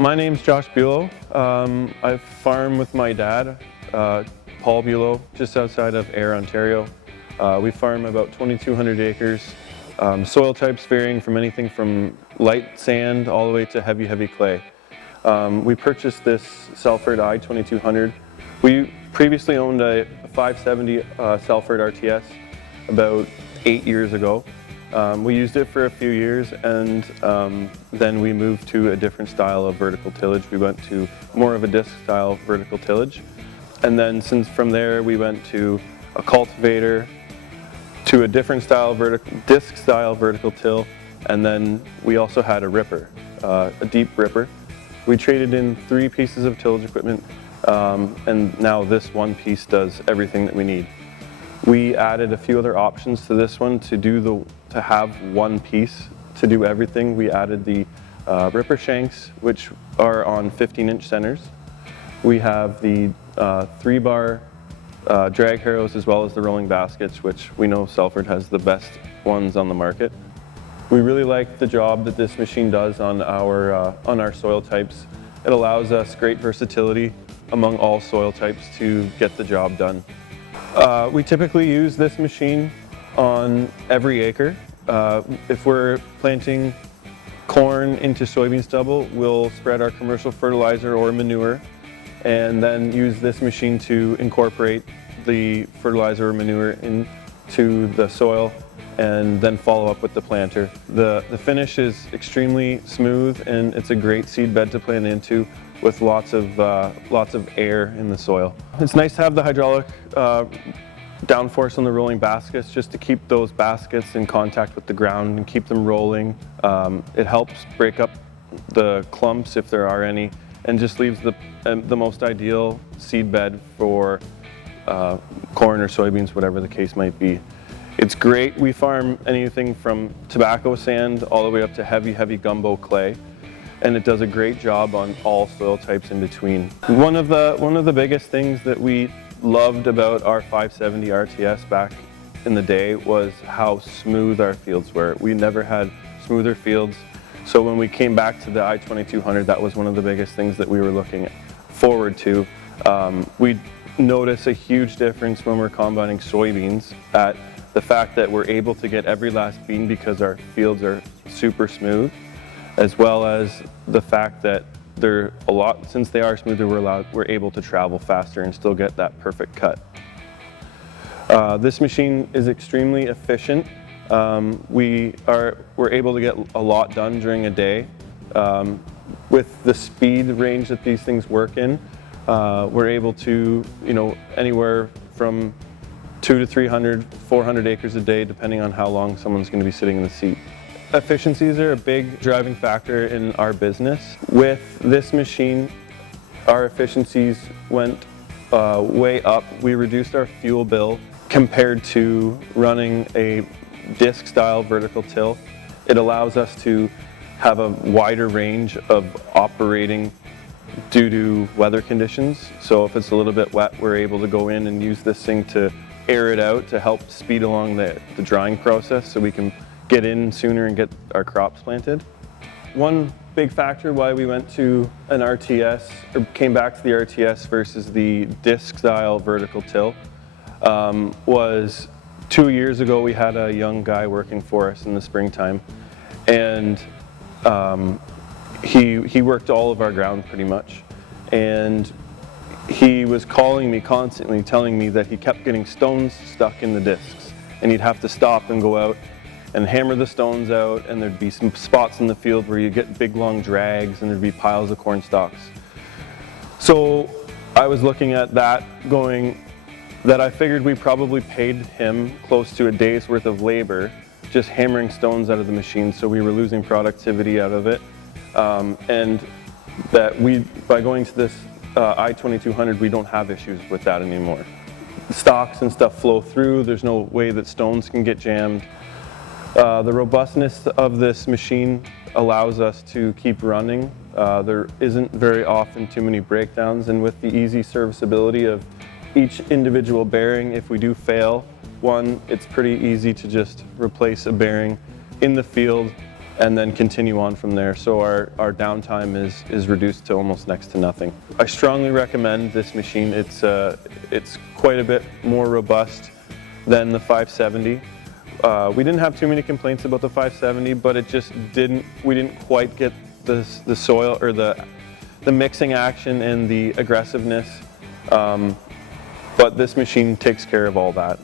My name's Josh Buehlow. I farm with my dad, Paul Buehlow, just outside of Ayr, Ontario. We farm about 2,200 acres. Soil types varying from anything from light sand all the way to heavy clay. We purchased this Salford I-2200. We previously owned a 570 Salford RTS about 8 years ago. We used it for a few years, and then we moved to a different style of vertical tillage. We went to more of a disc style vertical tillage. And then from there we went to a cultivator, to a different style disc style vertical till, and then we also had a ripper, a deep ripper. We traded in 3 pieces of tillage equipment, and now this one piece does everything that we need. We added a few other options to this one to have one piece to do everything. We added the ripper shanks, which are on 15-inch centers. We have the 3-bar drag harrows, as well as the rolling baskets, which we know Salford has the best ones on the market. We really like the job that this machine does on our soil types. It allows us great versatility among all soil types to get the job done. We typically use this machine on every acre. If we're planting corn into soybean stubble, we'll spread our commercial fertilizer or manure and then use this machine to incorporate the fertilizer or manure into the soil and then follow up with the planter. The finish is extremely smooth, and it's a great seed bed to plant into with lots of air in the soil. It's nice to have the hydraulic downforce on the rolling baskets just to keep those baskets in contact with the ground and keep them rolling. It helps break up the clumps if there are any, and just leaves the most ideal seed bed for corn or soybeans, whatever the case might be. It's great. We farm anything from tobacco sand all the way up to heavy gumbo clay, and it does a great job on all soil types in between. One of the biggest things that we loved about our 570 RTS back in the day was how smooth our fields were. We never had smoother fields, so when we came back to the I-2200, that was one of the biggest things that we were looking forward to. We notice a huge difference when we're combining soybeans at the fact that we're able to get every last bean because our fields are super smooth, as well as the fact that since they are smoother, we're able to travel faster and still get that perfect cut. This machine is extremely efficient. We're able to get a lot done during a day. With the speed range that these things work in, we're able to, anywhere from 200 to 300, 400 acres a day, depending on how long someone's going to be sitting in the seat. Efficiencies are a big driving factor in our business. With this machine, our efficiencies went way up. We reduced our fuel bill compared to running a disc style vertical till. It allows us to have a wider range of operating due to weather conditions. So if it's a little bit wet, we're able to go in and use this thing to air it out to help speed along the drying process so we can get in sooner and get our crops planted. One big factor why we went to an RTS, or came back to the RTS versus the disc style vertical till, was 2 years ago we had a young guy working for us in the springtime, and he worked all of our ground pretty much, and he was calling me constantly telling me that he kept getting stones stuck in the discs, and he'd have to stop and go out and hammer the stones out, and there'd be some spots in the field where you get big long drags and there'd be piles of corn stalks. So I was looking at that that I figured we probably paid him close to a day's worth of labor just hammering stones out of the machine, so we were losing productivity out of it, and that by going to this I-2200, we don't have issues with that anymore. Stocks and stuff flow through, there's no way that stones can get jammed. The robustness of this machine allows us to keep running. There isn't very often too many breakdowns, and with the easy serviceability of each individual bearing, if we do fail one, it's pretty easy to just replace a bearing in the field. and then continue on from there. So our downtime is reduced to almost next to nothing. I strongly recommend this machine. It's quite a bit more robust than the 570. We didn't have too many complaints about the 570, but we didn't quite get the soil or the mixing action and the aggressiveness. But this machine takes care of all that.